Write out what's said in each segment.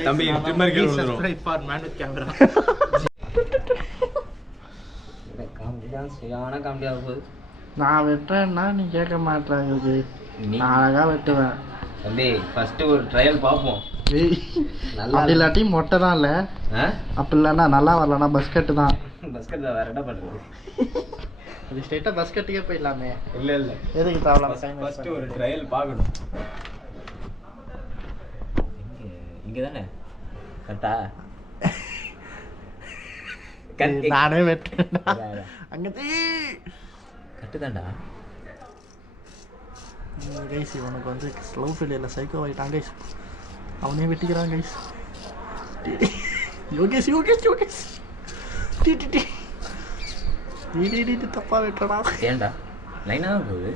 தம்பி ட்ரிம்மர் கீழ வந்துரும் subscribe for man with camera இந்த காமெடியா சரியான காமெடியா போகுது நான் வெட்டறேன்னா நீ கேட்க மாட்டற யோகி நான் அழகா வெட்டுவேன் தம்பி ஃபர்ஸ்ட் ஒரு ட்ரையல் பாப்போம் நல்லா இல்லாட்டி மொட்டை தான் இல்ல அப்ப இல்லன்னா நல்லா வரலனா பஸ்கட் தான் பஸ்கட் வேற என்ன பண்றது அது ஸ்ட்ரைட்டா பஸ்கட்டுக்கே போயிடலாமே இல்ல எதுக்கு தாவலாம் ஃபர்ஸ்ட் ஒரு ட்ரையல் பார்க்கணும் இங்க தானே கட்டா நானே வெட்டேன்டா அங்க கட்டுதான்டா கைஸ் இவனுக்கு வந்து ஸ்லோ ஃபீல்ல சைக்கோ ஆயிட்டான் கைஸ் அவனே வெட்டிக்கிறான் கைஸ் யோகேஷ் டி டி டி நீ தப்பா வெட்டடா ஏன்டா லைனா தான் போகுது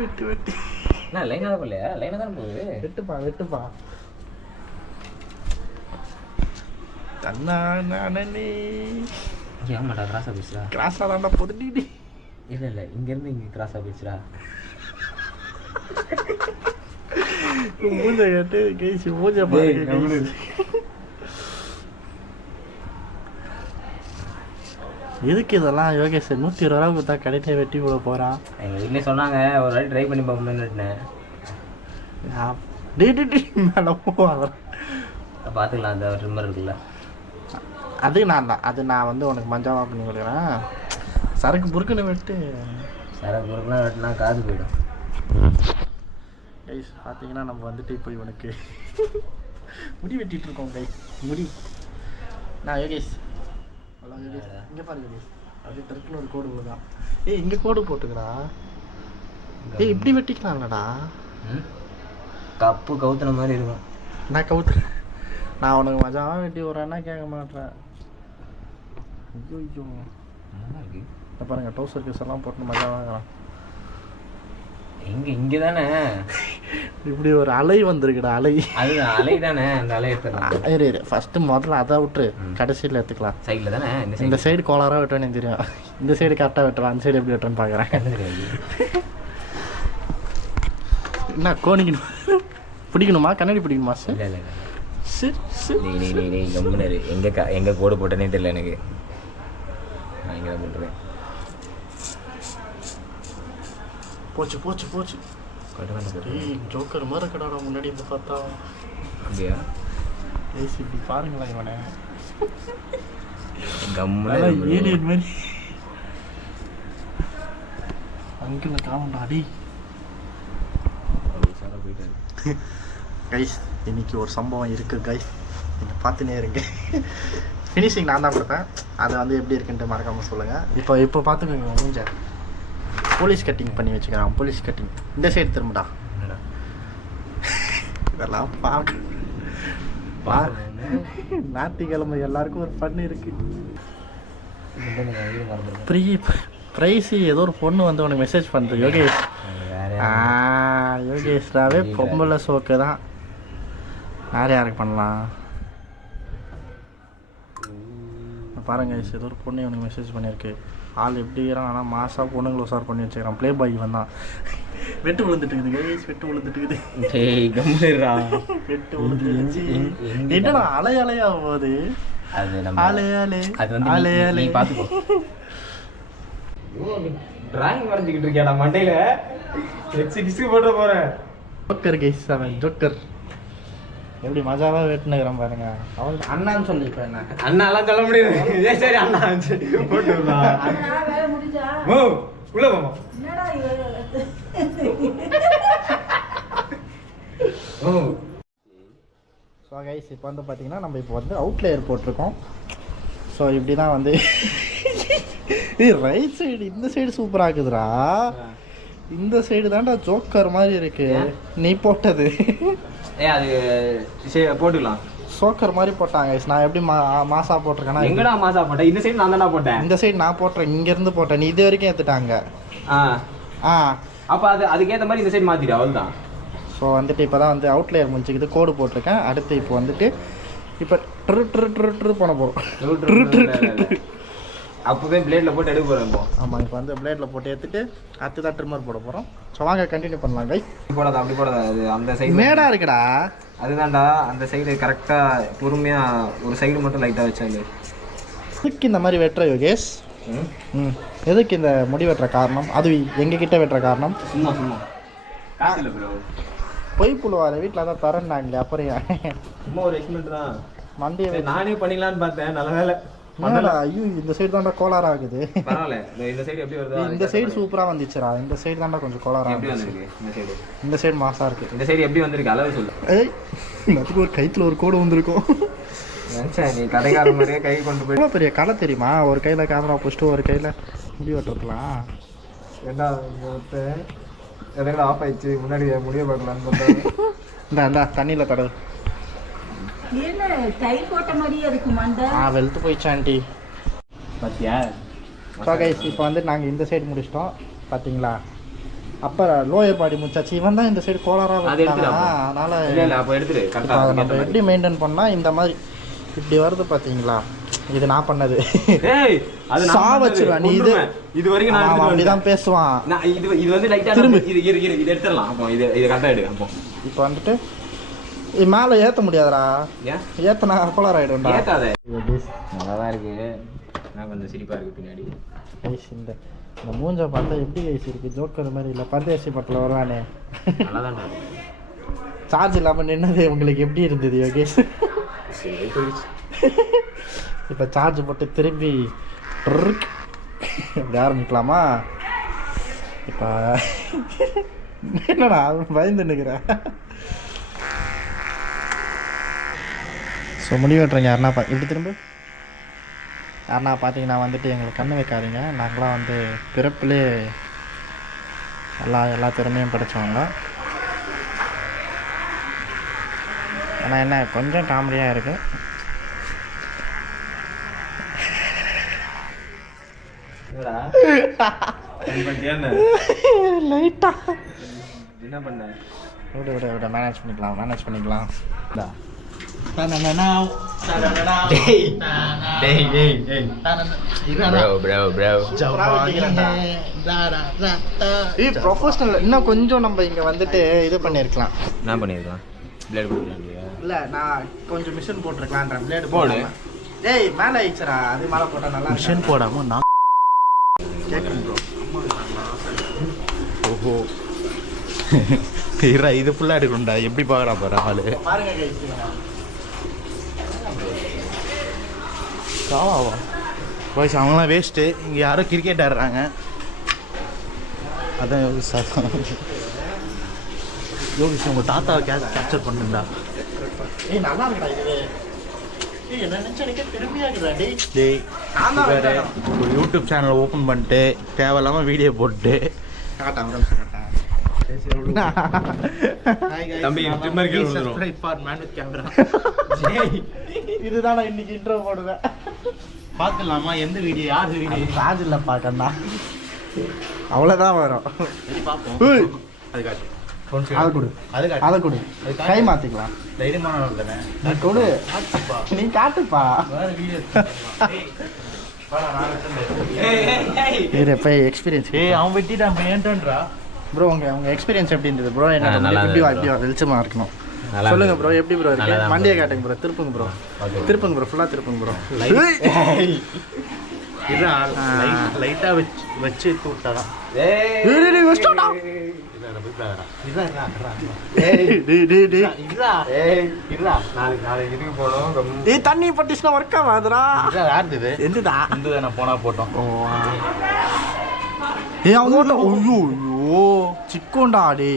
வெட்டு நான் லைனா தான் போலையா லைனா தான் போகுது வெட்டுப்பா தன்னா நானே ஏமாடா கிராஸா போச்சுடா கிராஸா தான்டா போகுது டி இல்ல இங்க இருந்து இங்க கிராஸா போச்சுடா மூஞ்ச கேட்டு கேசி மூஞ்ச பாருங்க எதுக்கு இதெல்லாம் யோகேஷ் 120 ரூபா கொடுத்தா கடைசியை வெட்டி போட போறான் எங்க வீட்லயே சொன்னாங்க ஒரு வாட்டி ட்ரை பண்ணி பார்ப்போம்னு வெட்டினேன் மேல போவாங்க பார்த்துக்கலாம் அந்த ட்ரிம்மர் இருக்குல்ல அது நான் வந்து உனக்கு மஞ்சாவா பண்ணி கொடுக்குறேன் சரக்கு புருக்குன்னு வெட்டு சரக்கு புருக்குலாம் வெட்டினா காது போயிடும் கைஸ் பார்த்தீங்கன்னா நம்ம வந்துட்டு இப்போ இவனுக்கு முடி வெட்டிட்டு இருக்கோம் கைஸ் முடி நான் யோகேஷ் இங்கே பாரு யோகேஷ் அப்படியே டர்க்குன்னு ஒரு கோடு விழுதான் இங்கே கோடு போட்டுக்கிறா இப்படி வெட்டிக்கலாம்லடா கப்பு கவுத்துன மாதிரி இருக்கும் நான் கவுத்துறேன் நான் உனக்கு மஜாவாக வெட்டி விட்றேன்னா கேட்க மாட்டேன் ஐயோ பாருங்க டவுசர் கேஸ் எல்லாம் போட்டு மஜாவாகிறான் இங்க தானே இப்படி ஒரு அலை வந்திருக்குடா அது அலை தானே அந்த அலை எடுத்துக்கலாம் ஃபர்ஸ்ட் முதல்ல அதை விட்டுரு கடைசியில் எடுத்துக்கலாம் சைடில் தானே இந்த சைடு கோளாராக வெட்டுவேன்னு எனக்கு தெரியும் இந்த சைடு கரெக்டாக வெட்டுவேன் அந்த சைடு எப்படி வெட்டுறேன்னு பார்க்குறேன் என்ன கோணிக்கணும் பிடிக்கணுமா கண்ணாடி பிடிக்கணுமா சார் இல்லை சரி கம்முனரு எங்கே கோடு போட்டேனே தெரியல எனக்கு நான் இங்கே தான் போட்டுருவேன் போச்சு ஜோக்கர் மாதிரி இருக்கடா முன்னாடி இருந்து பார்த்தா அப்படியா இப்படி பாருங்களேன் இவனை ஏலியன் மாதிரி அங்கிள் காவண்டா அடி கைஸ் இன்னைக்கு ஒரு சம்பவம் இருக்குது கைஸ் நீங்கள் பார்த்துனே இருங்க ஃபினிஷிங் நான் தான் கொடுப்பேன் அதை வந்து எப்படி இருக்குன்ட்டு மறக்காமல் சொல்லுங்கள் இப்போ பார்த்துக்கோங்க மூஞ்ச போலீஸ் கட்டிங் பண்ணி வச்சுக்கிறான் போலீஸ் கட்டிங் இந்த சைடு திரும்படா இதெல்லாம் ஞாயிற்றுக்கிழமை எல்லாருக்கும் ஒரு பண்ணு இருக்கு ப்ரைஸு ஏதோ ஒரு பொண்ணு வந்து உனக்கு மெசேஜ் பண்ணுது யோகேஷ் யோகேஷ்ராவே பொம்பளை சோக்கு தான் வேறு யாருக்கு பண்ணலாம் பாருங்க ஏதோ ஒரு பொண்ணு உனக்கு மெசேஜ் பண்ணியிருக்கு ஆள் எப்படி இருக்கிறான் ஆனால் மாசாக பொண்ணுங்களை உசார் பண்ணி வச்சுக்கிறான் ப்ளே பாய் வந்தான் வெட்டு விழுந்துட்டுக்குது கைஸ் வெட்டு விழுந்துட்டுக்குது வெட்டு விழுந்துருச்சு என்னடா அலையா போகுது அலையாலே பார்த்துக்கோ டிராயிங் வரைஞ்சிக்கிட்டு இருக்கியாடா மண்டையில டிஸ்க் போட்டு போறேன் ஜோக்கர் கைஸ் அவன் ஜோக்கர் எப்படி மஜாவா வெட்டுனுக்குறான் பாருங்க அவன் அண்ணான்னு சொல்லி இப்போ என்ன அண்ணாலாம் சொல்ல முடியாது சரி அண்ணா போட்டு உள்ள போமா ஸோ கைஸ் இப்போ வந்து பார்த்தீங்கன்னா நம்ம இப்போ வந்து அவுட்லேயர் போட்டிருக்கோம் ஸோ இப்படி தான் வந்து ரைட் சைடு இந்த சைடு சூப்பராக இருக்குதுடா இந்த சைடு தான்டா ஜோக்கர் மாதிரி இருக்கு நீ போட்டது அது போட்டுக்கலாம் சோக்கர் மாதிரி போட்டாங்க நான் எப்படி மாசா போட்டிருக்கேன்னா எங்கடா மாசா போட்டேன் இந்த சைடு நான் தானே போட்டேன் இந்த சைடு நான் போட்டுறேன் இங்கேருந்து போட்டேன் நீ இது வரைக்கும் ஏற்றுட்டாங்க அப்போ அதுக்கேற்ற மாதிரி இந்த சைடு மாற்றிடு அவ்வளோதான் ஸோ வந்துட்டு இப்போ தான் வந்து அவுட்லேயர் முடிச்சுக்கிது கோடு போட்டிருக்கேன் அடுத்து இப்போ வந்துட்டு இப்போ ட்ரு பண்ண போகிறோம் அப்போவே பிளேடில் போட்டு எடுக்க போகிறேன் இப்போ. ஆமாம், இப்போ வந்து பிளேடில் போட்டு எடுத்துட்டு அடுத்து தான் ட்ரிம்மர் போட போகிறோம். ஸோ வாங்க கண்டினியூ பண்ணலாம் கை. போடாது அப்படி போடாது, அது அந்த சைடு மேடாக இருக்குடா. அதுதான்டா அந்த சைடு கரெக்டாக பொறுமையாக ஒரு சைடு மட்டும் லைட்டாக வச்சாங்க. எதுக்கு இந்த மாதிரி வெட்டுற யோகேஷ்? எதுக்கு இந்த முடி வெட்டுற காரணம்? அது எங்ககிட்ட வெட்டுற காரணம்? சும்மா சும்மா காசு இல்லை ப்ரோ. பொய் புழுவாரு வீட்டில் தான் தரேன்னாங்களே, அப்புறம் சும்மா ஒரு எக்ஸ்பெரிமெண்ட் தான். மண்டியை நானே பண்ணிக்கலான்னு பார்த்தேன், நல்ல வேலை. ஐயோ இந்த சைடு தாண்டா கோளாறு ஆகுது. பரவாயில்ல, இந்த சைடு எப்படி வருது? இந்த சைடு சூப்பராக வந்துச்சுரா. இந்த சைடு தாண்டா கொஞ்சம் கோளாறு எப்படி ஆகுது. வந்திருக்கு? இந்த சைடு மாசா இருக்கு. இந்த சைடு எப்படி வந்திருக்கு அளவு சொல்லு. ஏய் அதுக்கு ஒரு கைத்தில் ஒரு கோடு வந்திருக்கும். நினச்சேன் நீ கடைக்கார மாதிரியே கை கொண்டு போய். எவ்வளோ பெரிய கடை தெரியுமா? ஒரு கையில் கேமரா பிடிச்சிட்டு ஒரு கையில் முடி வெட்டுறதுலாம். ஏண்டா எதாவது ஆஃப் ஆயிடுச்சு, முன்னாடி முடிய பார்க்கலான்னு பார்த்தா இந்தா தண்ணியில் தடவு. வெளுத்து போயிடுச்சு ஆண்டி. பார்த்தியா? ஸோ கைஸ் இப்போ வந்து நாங்கள் இந்த சைடு முடிச்சிட்டோம் பார்த்தீங்களா. அப்போ லோயர் பாடி முடிச்சாச்சு. இவன் தான் இந்த சைடு கோளாராக அதனால் நம்ம எப்படி மெயின்டைன் பண்ணால் இந்த மாதிரி இப்படி வருது பார்த்தீங்களா. இது நான் பண்ணது. சா வச்சிருவேன் நீ. இது வரைக்கும் நான் அப்படிதான் பேசுவான். இது வந்து லைட்டா திரும்ப இது எடுத்துடலாம். அப்போ இது கரெக்டாக எடு. அப்போ இப்போ வந்துட்டு இது மேலே ஏற்ற முடியாதுடா. ஏற்றனா கோளார் ஆகிடும்டா. ஏற்றாத. நல்லா தான் இருக்குது. நான் கொஞ்சம் சிரிப்பாக இருக்குது பின்னாடி. கைஸ் இந்த மூஞ்சை பார்த்தா எப்படி கைஸ் இருக்குது? ஜோக்கர் மாதிரி இல்லை, பரதேசி படத்தில் வருவானே. நல்லா தான் சார்ஜ் இல்லாமல் நின்னது உங்களுக்கு எப்படி இருந்தது யோகேஷ்? இப்போ சார்ஜ் போட்டு திரும்பி அப்படி ஆரம்பிக்கலாமா? இப்போ என்னடா பயந்து நிற்கிறேன். ஸோ முடி வெட்டுறீங்க யாருன்னா இப்படி திரும்ப யாருன்னா பார்த்தீங்கன்னா வந்துட்டு எங்களுக்கு கண்ணு வைக்காதீங்க. நாங்களாம் வந்து பிறப்பிலே எல்லா திறமையும் படித்தவங்க. ஆனால் என்ன கொஞ்சம் காமெடியாக இருக்குது. லைட்டா என்ன பண்ண? விட மேனேஜ் பண்ணிக்கலாம். ப்ரொஃபஷனல் இன்னும் கொஞ்சம் நம்ம இங்கே வந்துட்டு இது பண்ணியிருக்கலாம். என்ன பண்ணியிருக்கலாம்? பிளேடு போட்டுக்கலாம் இல்லை, நான் கொஞ்சம் மிஷின் போட்டிருக்கலான்ற. பிளேடு போடு. ஏய் மேலே ஆயிடுச்சுரா. அது மேலே போட்டால் நல்லா. மிஷின் போடாமல் நான் கேட்குறேன் ப்ரோ. ஓஹோ இது ஃபுல்லாக எடுக்கணும்டா. எப்படி பார்க்குறா பாரு ஆள். பாருங்க காவாவா பாய்ஸ், அவங்களாம் வேஸ்ட்டு. இங்கே யாரோ கிரிக்கெட் ஆடுறாங்க. அதான் யோகிஷ் உங்கள் தாத்தாவை கேப்சர் பண்ணுண்டா. ஏய் நல்லா இருக்குடா இது. என்ன நினச்சா எனக்கு பெருமையாக இருக்குடா. டேய் ஒரு யூடியூப் சேனல் ஓப்பன் பண்ணிட்டு தேவையில்லாமல் வீடியோ போட்டு இதுதான் இன்னைக்கு இன்ட்ரோ போடுவேன். பார்த்துலாமா எந்த வீடியோ யார் வீடியோ? சார்ஜ் இல்லை பார்க்கண்ணா. அவ்வளோதான் வரும். அதை கொடு. கை மாற்றிக்கலாம். தைரியமான தானே நீ கொடு. நீ காட்டுப்பா. இப்போ எக்ஸ்பீரியன்ஸ் அவன் வெட்டிட்டான் ஏன்டா ப்ரோ. உங்கள் எக்ஸ்பீரியன்ஸ் எப்படி இருந்தது ப்ரோ? என்ன எப்படி வெளிச்சமாக இருக்கணும் சொல்லுங்கள் ப்ரோ. எப்படி ப்ரோ இருக்கு? மண்டியை காட்டுங்க ப்ரோ. திருப்புங்க ப்ரோ. ஃபுல்லாக திருப்புங்க ப்ரோ. இதான் லைட்டாக வச்சு தூட்டாதான். தண்ணி பட்டுச்சுன்னா ஒர்க் ஆகாதுடா. எந்ததா நான் போனா போட்டோம். ஐயோ சிக்கோண்டா டே.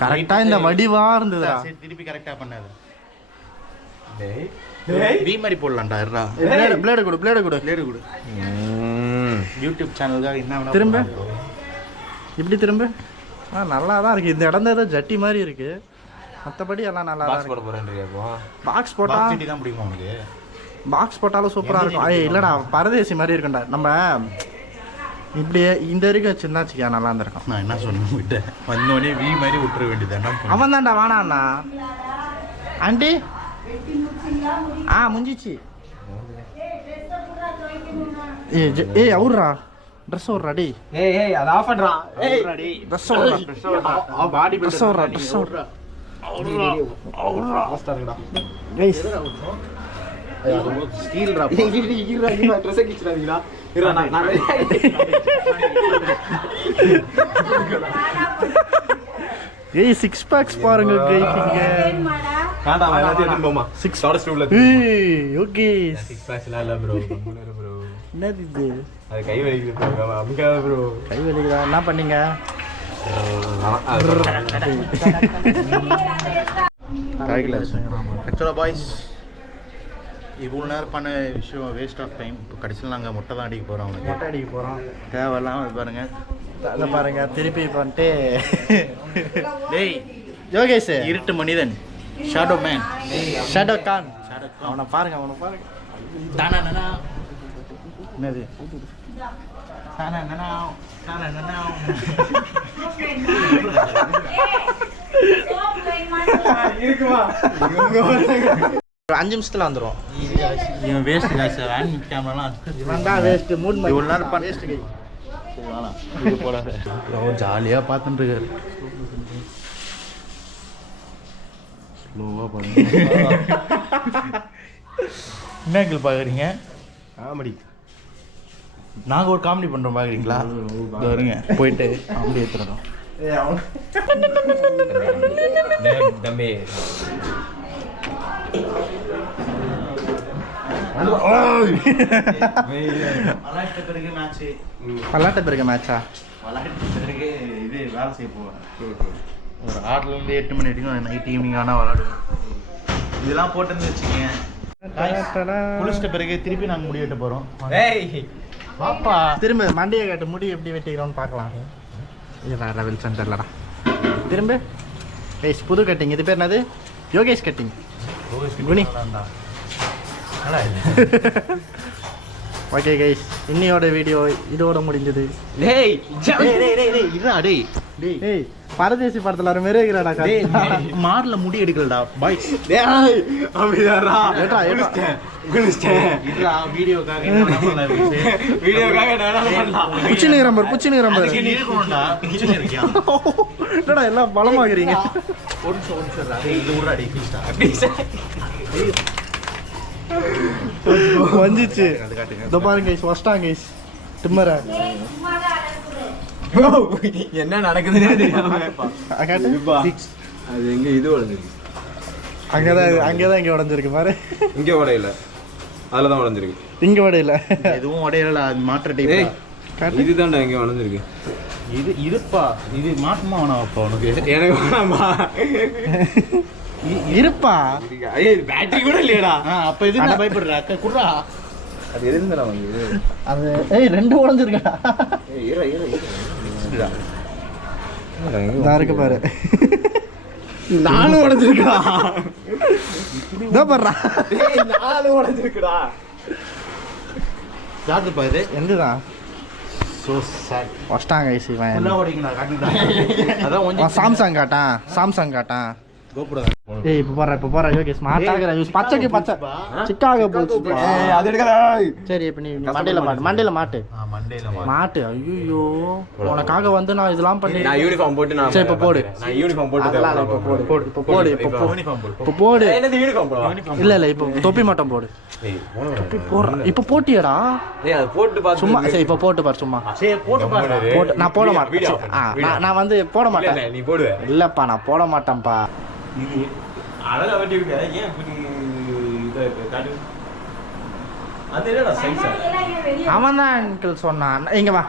கரெக்டா இந்த வடிவா இருந்ததா? திருப்பி கரெக்டா பண்ணாது. மாதிரி போடலாம்டா. பிளேடு கொடு. யூடியூப் சேனலுக்காக என்ன திரும்ப இப்படி திரும்ப நல்லா தான் இருக்கு. இந்த இடம் ஏதோ ஜட்டி மாதிரி இருக்கு. மற்றபடி எல்லாம் நல்லா தான் இருக்கு. பாக்ஸ் போட்டா தான் பிடிக்கும் உனக்கு. பாக்ஸ் போட்டாலும் சூப்பராக இருக்கும். இல்லைடா பரதேசி மாதிரி இருக்கும்டா. நம்ம இப்படியே இந்த வரைக்கும் வச்சுருந்தா நல்லா இருந்திருக்கும். நான் என்ன சொன்னேன் விட்டு வந்தோடனே மாதிரி விட்டுற வேண்டியது. அவன் தான்டா வேணாண்ணா. ஆண்டி முடிஞ்சிச்சு. ஏய் அவுர்றா ட்ரெஸ் ஓடுறா டேய். ஏய் அது ஆஃப் பண்றா. ஏய் ட்ரெஸ் ஓடுறா. பாடி ட்ரெஸ் ஓடுறா ட்ரெஸ் ஓடுறா. மாஸ்டர்டா. கைஸ் ஸ்டீல் ரா. ஈரா ட்ரெஸ் கிச்சிராதீங்கடா. இரு நான் ஏய் 6 பேக்ஸ் பாருங்க கைஸ் இங்க. காண்டா எல்லாத்தையும் எடுத்து போமா. 6 சாட ஸ்டூல்ல. ஏய் ஓகே 6 பேக்ஸ் இல்ல ப்ரோ. ப்ரோ. என்னது இது? அது கை வலிக்குது ப்ரோ. அமுகாத ப்ரோ. கை வலிக்குதா? என்ன பண்ணீங்க? ஆக்சுவலாக பாய்ஸ் இவ்வளோ நேரம் பண்ண விஷயம் வேஸ்ட் ஆஃப் டைம். இப்போ கடைசியில் நாங்கள் மொட்டை தான் அடிக்க போகிறோம். மொட்டை அடிக்க போகிறோம் தேவையில்லாமல் பாருங்க. அதை பாருங்க திருப்பி பண்ணிட்டு டேய் யோகேஷ் இருட்டு மனிதன் ஷேடோ மேன் ஷேடோ கான் அவனை பாருங்க என்னது இருக்குமா? 5 நிமிஷத்துல வந்துடும். இவன் வேஸ்ட் காய்ஸ் வேன் கேமராலாம் இவன் தான் வேஸ்ட். மூட் இவ்வளோ நேரம் பண்ண வேஸ்ட் கை இது போடாத. அவன் ஜாலியாக பார்த்துட்டு இருக்காரு. ஸ்லோவாக பாருங்க. என்ன எங்களுக்கு பார்க்குறீங்க? காமெடி. நாங்கள் ஒரு காமெடி பண்ணுறோம் பார்க்குறீங்களா? இது வருங்க போயிட்டு காமெடி எடுத்துறோம். தம்பி விளையாட்ட பிறகு மேட்ச்சு. பல்லாட்ட பிறகு மேட்சா? விளையாட்ட பிறகு இது வேலை செய்ய போவேன். ஒரு 6லேருந்து 8 மணி வரைக்கும் நைட் ஈவினிங் ஆனால் விளாடுவேன். இதெல்லாம் போட்டுன்னு வச்சுக்கோங்க. குளிச்சிட்ட பிறகு திருப்பி நாங்கள் முடி வெட்ட போகிறோம். பாப்பா திரும்ப மண்டியை காட்டு முடி எப்படி வெட்டிக்கிறோன்னு பார்க்கலாம். இல்லைடா வில்சன் தெரியலடா. திரும்ப கைஸ் புது கட்டிங். இது பேர் என்னது? யோகேஷ் கட்டிங். குனி ஓகே கைஸ் இன்னையோட வீடியோ இதோட முடிஞ்சது. டேய் இருடா டேய் ஏய் பரதேசி படத்துல வர மாதிரி இருக்கிறாடா. மாடல முடி எடுக்கலடா பாய். டேய் அப்படிதாடா. ஏட்டா குளிச்சிட்டேன். இருடா வீடியோக்காக என்ன பண்ணலாம்? வீடியோக்காக நானா பண்ணலாம். புச்சினு நம்பர் நீ இருக்கணும்டா. கிச்சன் இருக்கியா? என்னடா எல்லாம் பலமாகறீங்க. ஒரு நிமிஷம் டேய் இது விடுடா டேய் ப்ளீஸ். வந்துச்சு இதோ பாருங்க கைஸ் வஸ்டாங்க கைஸ் டிம்மர. என்ன நடக்குதுன்னே தெரியாம அது எங்க இது உடைஞ்சிருக்கு. அங்கதான் இங்க உடைஞ்சிருக்கு பாரு. இங்க உடையல, அதுலதான் உடைஞ்சிருக்கு. இங்க உடையல. எதுவும் உடையல. அது மாற்ற டைப். இதுதான்டா இங்க உடைஞ்சிருக்கு. இது இருப்பா. இது மாட்டுமா வேணாம்ப்பா உனக்கு? எனக்கு வேணாமா? இருப்பா. ஐயே பேட்டரி கூட இல்லையடா. அப்ப எது நான் பயப்படுறேன்? அக்கா குடுறா. அது எதுனா வாங்குது? அது ஏய் ரெண்டு உடைஞ்சிருக்கா. ஏய் இரு இரு இரு. இதா இருக்கு பாரு. நானும் உடைஞ்சிருக்கா. இதோ பாருடா. டேய் நானும் உடைஞ்சிருக்கடா. யாருப்பா இது? எந்துதான் சோ சாட். வஸ்டாங்க கைஸ் இவன். ஃபுல்லா ஓடிங்கடா காட்டுடா. அதான் கொஞ்சம் சாம்சங் காட்டான். கோபுடா. ஏய் இப்ப பாரு யோகேஷ் மாட்டாங்கற யூஸ் பச்சைக்கு பச்சை சிக்காக போச்சு. ஏய் அது எடுக்கடா. சரி இப்ப நீ மண்டையில மாட்டு. மண்டேல மாட்டு. ஐயோ உனக்காக வந்து நான் இதெல்லாம் பண்ணி. நான் யூனிஃபார்ம் போட்டு நான் சரி இப்ப போடு. நான் யூனிஃபார்ம் போட்டு அதெல்லாம் இப்ப போடு. யூனிஃபார்ம் போடு. இப்ப போடு. என்னது யூனிஃபார்ம் போடா? இல்ல இப்ப தொப்பி மட்டும் போடு. ஏய் போடா. தொப்பி போடுற. இப்ப போட்டியடா. ஏய் அது போட்டு பாத்து சும்மா சரி இப்ப போட்டு பாரு சும்மா. சரி போட்டு பாரு. போட்டு நான் போட மாட்டேன். நான் வந்து போட மாட்டேன். நீ போடுவே. இல்லப்பா நான் போட மாட்டேன்ப்பா. இது அழகா வெட்டி விட்ட. ஏன் இப்படி இத காட்டு? அது என்னடா சைஸா? அவன் தான் அங்கிள் சொன்னான். இங்க வா.